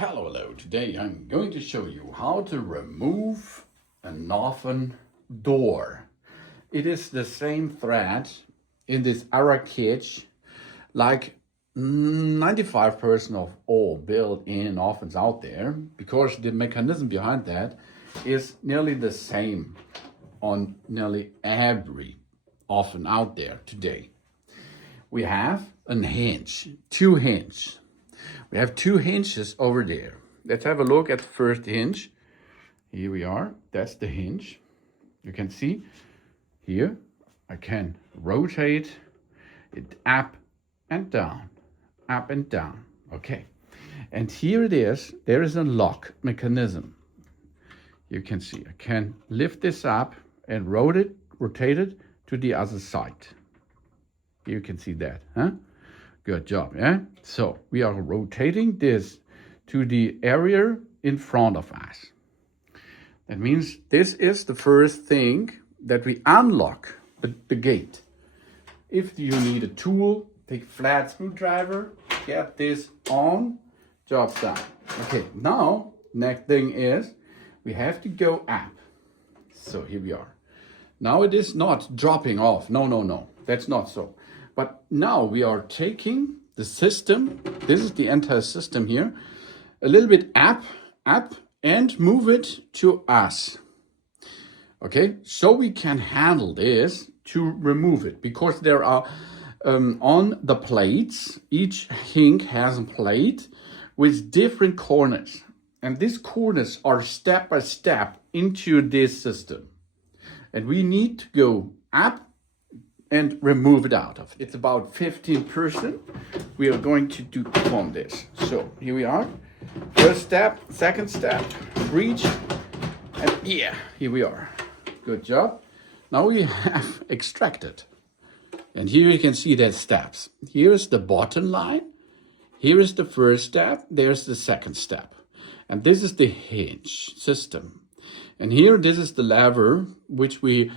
Hello. Today I'm going to show you how to remove an oven door. It is the same thread in this Aurakich, like 95% of all built-in ovens out there, because the mechanism behind that is nearly the same on nearly every oven out there today. We have a hinge, two hinges. We have two hinges over there. Let's have a look at the first hinge. Here we are. That's the hinge. You can see here I can rotate it up and down, up and down. Okay. And here it is. There is a lock mechanism. You can see I can lift this up and rotate it to the other side. You can see that, huh? Good job, yeah? So we are rotating this to the area in front of us. That means this is the first thing that we unlock the gate. If you need a tool, take a flat screwdriver, get this on, job's done. Okay, now, next thing is we have to go up. So here we are. Now it is not dropping off. No, that's not so. But now we are taking the system, this is the entire system here, a little bit up, and move it to us. Okay, so we can handle this to remove it, because there are on the plates, each hinge has a plate with different corners. And these corners are step by step into this system. And we need to go up and remove it out of it. It's about 15%. We are going to do from this. So here we are. First step, second step, reach, and yeah, here we are. Good job. Now we have extracted. And here you can see the steps. Here is the bottom line. Here is the first step. There's the second step. And this is the hinge system. And here, this is the lever which we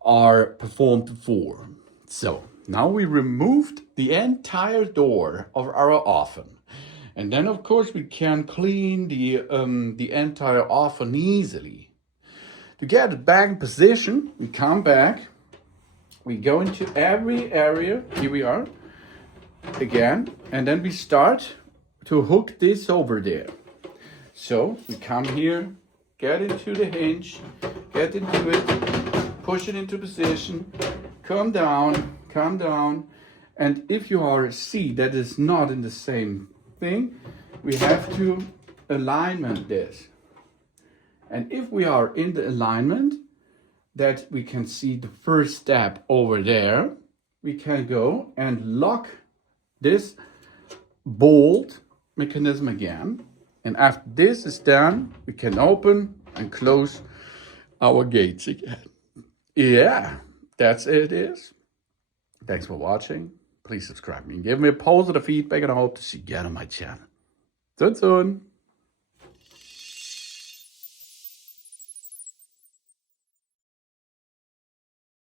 are performed before. So now we removed the entire door of our oven. And then of course we can clean the entire oven easily. To get it back in position, we come back, we go into every area, here we are, again, and then we start to hook this over there. So we come here, get into the hinge, get into it, push it into position, come down, and if you see that is not in the same thing, we have to alignment this. And if we are in the alignment, that we can see the first step over there, we can go and lock this bolt mechanism again. And after this is done, we can open and close our gates again. Yeah, that's it is. Thanks for watching. Please subscribe me and give me a positive feedback, and I hope to see you again on my channel. Soon.